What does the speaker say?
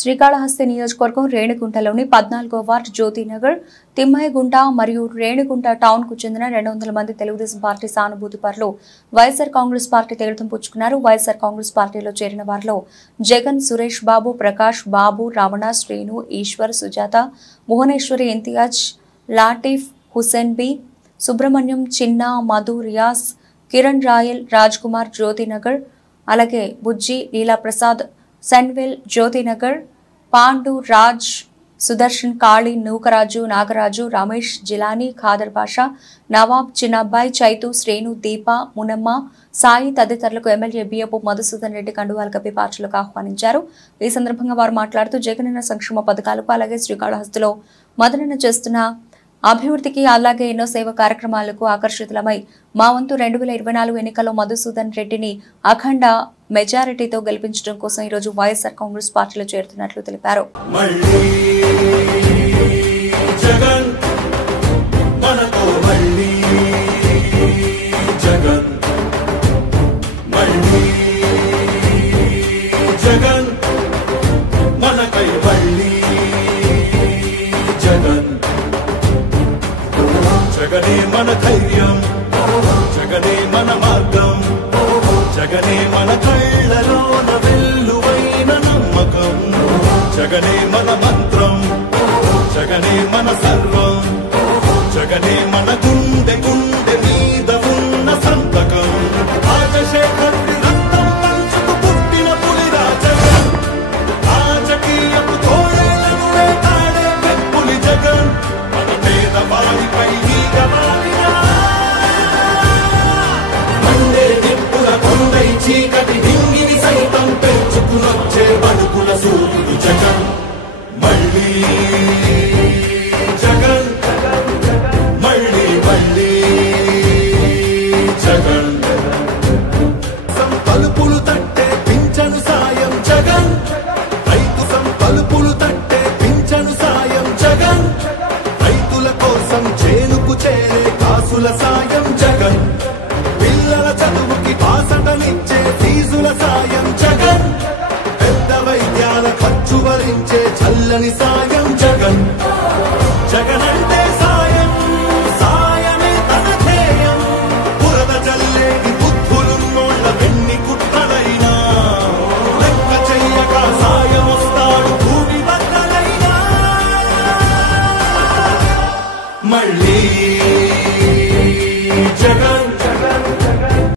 శ్రీకాళహస్తి నియోజకవర్గం రేణిగుంటలోని 14వ వార్డు జ్యోతినగర్, తిమ్మయ్యగుంట మరియు రేణిగుంట టౌన్ కు చెందిన 200 మంది తెలుగుదేశం పార్టీ సానుభూతి పరులు వైఎస్ఆర్ కాంగ్రెస్ పార్టీ తీర్థం పుచ్చుకున్నారు. వైఎస్ఆర్ కాంగ్రెస్ పార్టీలో చేరిన వారిలో జగన్, సురేష్ బాబు, ప్రకాష్ బాబు, రమణ, శ్రీను, ఈశ్వర్, సుజాత, భువనేశ్వరి, ఇంతియాజ్, లాటిఫ్, హుసేన్ బి, సుబ్రహ్మణ్యం, చిన్న, మధు, రియాజ్, కిరణ్ రాయల్, రాజ్ కుమార్, జ్యోతినగర్, అలాగే బుజ్జి, లీలా ప్రసాద్, సన్వెల్, జ్యోతినగర్, పాండు, రాజ్, సుదర్శన్, కాళీ, నూకరాజు, నాగరాజు, రమేష్, జిలానీ, ఖాదర్ బాషా, నవాబ్, చిన్నబ్బాయి, చైతు, శ్రేణు, దీప, మునమ్మ, సాయి తదితరులకు ఎమ్మెల్యే బియ్యపు మధుసూదన్ రెడ్డి కండువాలు కప్పి పార్టీలకు ఆహ్వానించారు. ఈ సందర్భంగా వారు మాట్లాడుతూ జగనన్న సంక్షేమ పథకాలకు అలాగే శ్రీకాళహస్తిలో మదనన్న చేస్తున్న అభివృద్ధికి అలాగే ఎన్నో సేవా కార్యక్రమాలకు ఆకర్షితులమై మా వంతు 2024 ఎన్నికల్లో మధుసూదన్ రెడ్డిని అఖండ మెజారిటీతో గెలిపించడం కోసం ఈరోజు వైఎస్ఆర్ కాంగ్రెస్ పార్టీలో చేరుతున్నట్లు తెలిపారు. జగనే మన ధైర్యం, జగనే మన మార్గం, జగనే మన కళ్ళలోన వెల్లువైన నమ్మకం, జగనే మన మంత్రం, జగనే మన సర్వం, జగనే మన గుండె గుండె మీద ఉన్న సంతకం. రాజశేఖరుడి రక్తం పంచుకు పుట్టిన పులిరా జగన్, రాజకీయపు తోడేళ్లను వేటాడే పెప్పులి జగన్, మన పేదవాడిపై చీకటి డింగిని సైతం పెంచుకునొచ్చే బడుకుల సూర్యుడు జగన్. మళ్ళీ జగన్, మళ్ళీ మళ్ళీ జగన్. తలుపులు తట్టే పింఛను సాయం జగన్, రైతు తలుపులు తట్టే పింఛను సాయం జగన్, రైతుల కోసం చేనుకు చేరే కాసుల సాయం జగన్, పిల్లల చదువుకి బాసటనిచ్చే ఫీజుల సాయం జగన్, పెద్ద వైద్యాల ఖర్చు భరించే చల్లని సాయం జగన్.